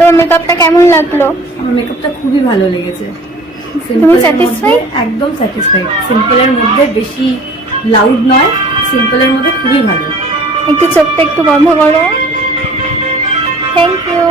তোর মেকআপটা কেমন লাগলো? আমার মেকআপটা খুবই ভালো লেগেছে। তুমি স্যাটিসফাইড? একদম স্যাটিসফাইড। সিম্পলের মধ্যে, বেশি লাউড নয়, সিম্পলের মধ্যে খুবই ভালো। একটু চোখটা একটু বন্ধ করো। Thank you.